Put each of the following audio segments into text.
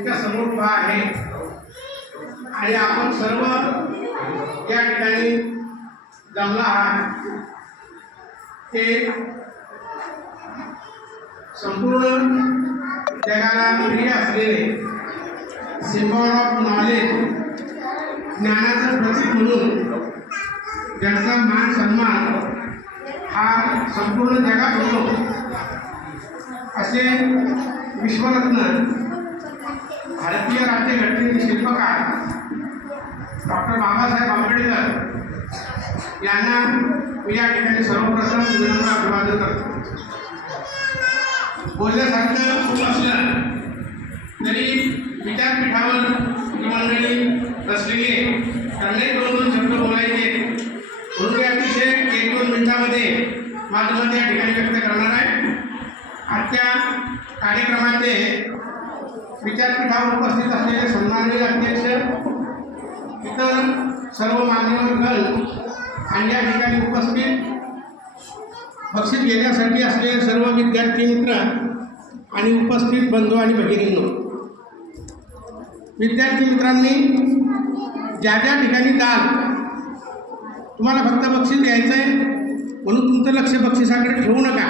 तुमच्या समोर उभा आहे आणि आपण सर्व या ठिकाणी जमला आहात ते संपूर्ण जगाला प्रिय असलेले सिम्बॉल ऑफ नॉलेज, ज्ञानाचं प्रतीक म्हणून ज्यांचा मान सन्मान हा संपूर्ण जगात होतो असे विश्वरत्न भारतीय राज्यघटनेचे शिल्पकार डॉक्टर बाबासाहेब आंबेडकर यांना मी या ठिकाणी सर्वप्रथम विनम्र अभिवादन करतो. बोलण्यासारखं खूप असलं तरी विद्यापीठावर ही मंडळी बसलेली त्यांनाही दोन शब्द बोलायचे म्हणून मी अतिशय 1-2 मिनिटांमध्ये माझं मत या ठिकाणी व्यक्त करणार आहे. आजच्या कार्यक्रमाचे विद्यापीठावर उपस्थित असलेले सन्माननीय अध्यक्ष, इतर सर्व मान्यवरगण आणि या ठिकाणी उपस्थित बक्षीस घेण्यासाठी असलेले सर्व विद्यार्थी मित्र आणि उपस्थित बंधू आणि भगिनींनो, विद्यार्थी मित्रांनी ज्या ज्या ठिकाणी जाल तुम्हाला फक्त बक्षीस घ्यायचं आहे म्हणून तुमचं लक्ष बक्षिसाकडे ठेवू नका.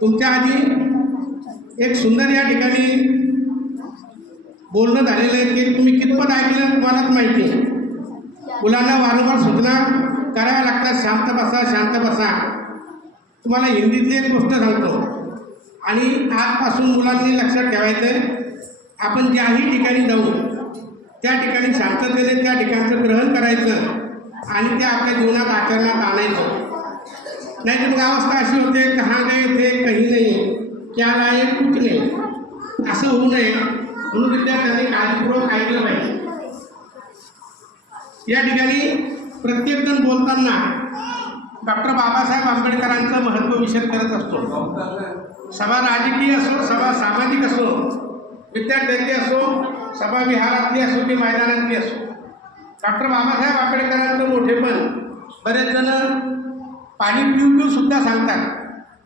तुमच्या आधी एक सुंदर या ठिकाणी बोलणं झालेलं आहे की तुम्ही कितपत ऐकलं तुम्हालाच माहिती आहे. मुलांना वारंवार सूचना कराव्या लागतात, शांत बसा शांत बसा. तुम्हाला हिंदीतली एक गोष्ट सांगतो आणि आजपासून मुलांनी लक्षात ठेवायचं आहे, आपण ज्याही ठिकाणी जाऊ त्या ठिकाणी शांततेने त्या ठिकाणचं ग्रहण करायचं आणि ते आपल्या जीवनात आचरणात आणायचं. नाही तर मग अवस्था अशी होते, कहाँ गए थे कहीं नाही, क्या लाए कुछ नाही. असं होऊ नये म्हणून विद्यार्थ्यांनी काळजीपूर्वक ऐकलं पाहिजे. या ठिकाणी प्रत्येकजण बोलताना डॉक्टर बाबासाहेब आंबेडकरांचं महत्त्व विषद करत असतो. सभा राजकीय असो, सभा सामाजिक असो, विद्यार्थ्यांची असो, सभा विहारातली असो की मैदानातली असो, डॉक्टर बाबासाहेब आंबेडकरांचं मोठेपण बरेच जण पाणी पिऊ सुद्धा सांगतात,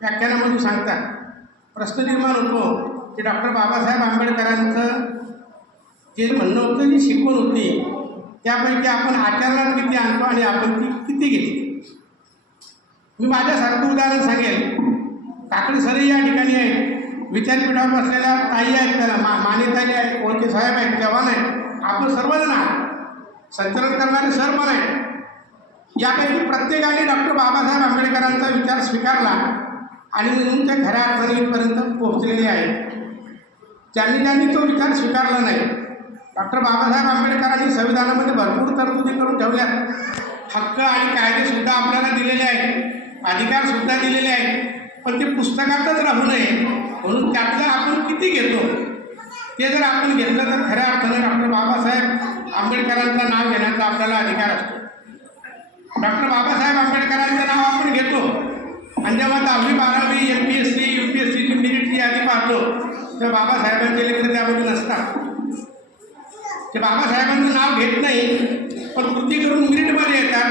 व्याख्यानामधून सांगतात. प्रश्न निर्माण होतो की डॉक्टर बाबासाहेब आंबेडकरांचं जे म्हणणं होतं, जी शिकवण होती त्यापैकी आपण आचरणात किती आणतो आणि आपण ती किती घेतली. मी माझ्यासारखं उदाहरण सांगेल. काकडे सरही या ठिकाणी आहे, विद्यापीठावर बसलेल्या ताई आहेत, त्याला मानेताई आहेत, कोळके साहेब आहेत, जवान आहेत, आपण सर्वजण आहात, संचलन करणारे सर पण आहेत. यापैकी प्रत्येकाने डॉक्टर बाबासाहेब आंबेडकरांचा विचार स्वीकारला आणि म्हणून ते खऱ्या अर्थाने इथपर्यंत पोहोचलेले आहेत. ज्यांनी तो विचार स्वीकारला नाही, डॉक्टर बाबासाहेब आंबेडकरांनी संविधानामध्ये भरपूर तरतुदी करून ठेवल्या, हक्क आणि कायदेसुद्धा आपल्याला दिलेले आहेत, अधिकारसुद्धा दिलेले आहेत, पण ते पुस्तकातच राहू नये म्हणून त्यातलं आपण किती घेतो ते जर आपण घेतलं तर खऱ्या अर्थाने डॉक्टर बाबासाहेब आंबेडकरांचं नाव घेण्याचा आपल्याला अधिकार असतो. डॉक्टर बाबासाहेब आंबेडकरांचं नाव आपण घेतो आणि जेव्हा 10वी 12वी MPSC UPSCची मेरिटची यादी पाहतो तेव्हा बाबासाहेबांचे लेखन त्यामध्ये नसतात. ते बाबासाहेबांचं नाव घेत नाही पण कृती करून मेरिटमध्ये येतात.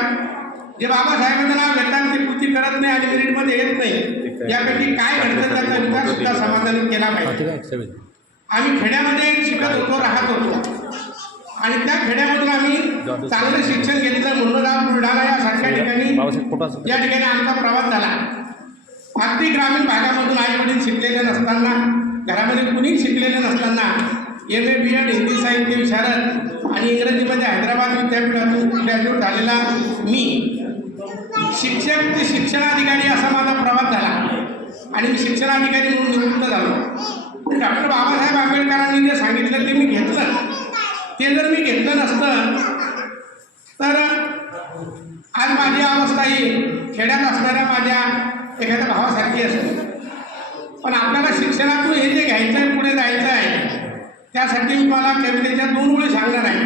जे बाबासाहेबांचं नाव घेतात ते कृती करत नाही आणि मेरिटमध्ये येत नाही. यापैकी काय घडतं त्याचा विचार सुद्धा समाजाने केला पाहिजे. आम्ही खेड्यामध्ये शिकत होतो, राहत होतो आणि त्या खेड्यामधून आम्ही चांगलं शिक्षण घेतलं. मुन्नगाव, बुलढाणा यासारख्या ठिकाणी या ठिकाणी आमचा प्रवास झाला. अगदी ग्रामीण भागामधून आई-वडील शिकलेले नसताना, घरामध्ये कुणी शिकलेले नसताना MA BEd हिंदी साहित्य विशारद आणि इंग्रजीमध्ये हैदराबाद विद्यापीठातून ग्रॅज्युएट झालेला मी शिक्षक ते शिक्षणाधिकारी असा माझा प्रवास झाला आणि मी शिक्षणाधिकारी म्हणून निवृत्त झालो. डॉक्टर बाबासाहेब आंबेडकरांनी जे सांगितलं ते मी घेतलं. ते जर मी घेतलं नसतं तर आज माझी अवस्था ही खेड्यात असणाऱ्या माझ्या एखाद्या भावासारखी असते. पण आपल्याला शिक्षणातून हे जे घ्यायचं आहे, पुढे जायचं आहे, त्यासाठी मी मला कवितेच्या 2 ओळी सांगणार आहे.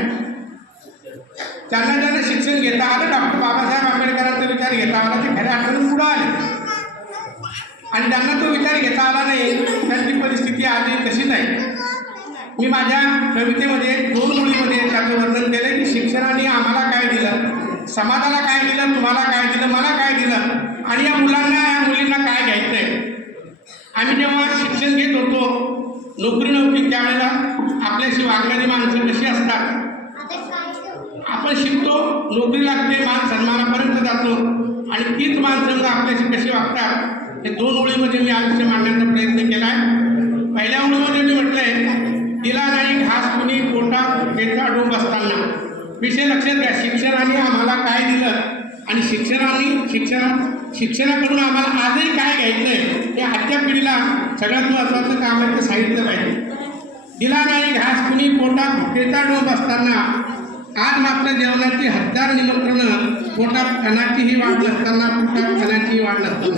ज्यांना शिक्षण घेता आलं, डॉक्टर बाबासाहेब आंबेडकरांचा विचार घेता आला, ते खऱ्या अर्थाने पुढं आले आणि ज्यांना तो विचार घेता आला नाही त्यांची परिस्थिती आली तशीच आहे. मी माझ्या कवितेमध्ये 2 ओळीमध्ये त्याचं वर्णन केलं की शिक्षणाने आम्हाला काय दिलं, समाजाला काय दिलं, तुम्हाला काय दिलं, मला काय दिलं आणि या मुलांना या मुलींना काय घ्यायचं आहे. आम्ही जेव्हा शिक्षण घेत होतो, नोकरी नव्हती, त्यावेळेला आपल्याशी वागणारी माणसं कशी असतात. आपण शिकतो, नोकरी लागते, मान सन्मानापर्यंत जातो आणि तीच माणसं मग आपल्याशी कशी वागतात हे 2 ओळीमध्ये मी आयुष्य मांडण्याचा प्रयत्न केला आहे. पहिल्या ओळीमध्ये मी म्हटलंय, दिला नाही घास कुणी पोटात बेचा डोंब असताना. विषय लक्षात घ्या, शिक्षणाने आम्हाला काय दिलं आणि शिक्षणाकडून आम्हाला आजही काय घ्यायचं आहे हे आजच्या पिढीला सगळ्यात महत्त्वाचं काम आहे ते सांगितलं पाहिजे. दिला नाही घास कुणी पोटात भुकेचा डोंब असताना, आज मात्र जेवणाची 1000 निमंत्रणं, पोटात कणाचीही वाढ नसताना, पोटात कणाचीही वाढ नसताना.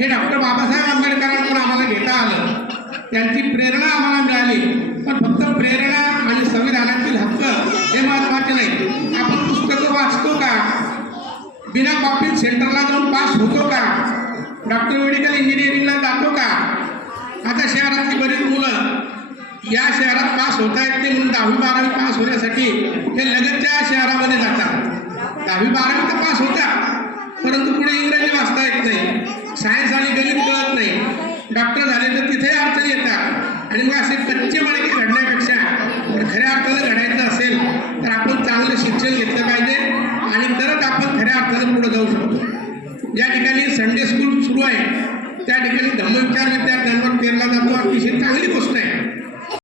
हे डॉक्टर बाबासाहेब आंबेडकरांकडून आम्हाला घेता आलं. त्यांची प्रेरणा आम्हाला मिळाली. पण फक्त प्रेरणा आणि संविधानातील हक्क हे महत्त्वाचे नाही. आपण पुस्तकं वाचतो का, बिना कॉपी सेंटरला जाऊन पास होतो का, डॉक्टर मेडिकल इंजिनिअरिंगला जातो का. आता शहरातली बरीच मुलं या शहरात पास होता येत नाही म्हणून 10वी 12वी पास होण्यासाठी हे लगतच्या शहरामध्ये जातात. 10वी 12वी तर पास होत्या, परंतु पुढे इंग्रजी वाचता येत नाही, सायन्स आणि गणित कळत नाही. डॉक्टर झाले तर तिथेही अडचणी येतात. आणि मग असे कच्चे मडके घडण्यापेक्षा खऱ्या अर्थानं घडायचं असेल तर आपण चांगलं शिक्षण घेतलं पाहिजे आणि तरच आपण खऱ्या अर्थानं पुढे जाऊ शकतो. ज्या ठिकाणी संडे स्कूल सुरू आहे त्या ठिकाणी धम्मविचार विद्यार्थ्यांवर पेरला जातो, अतिशय चांगली गोष्ट आहे.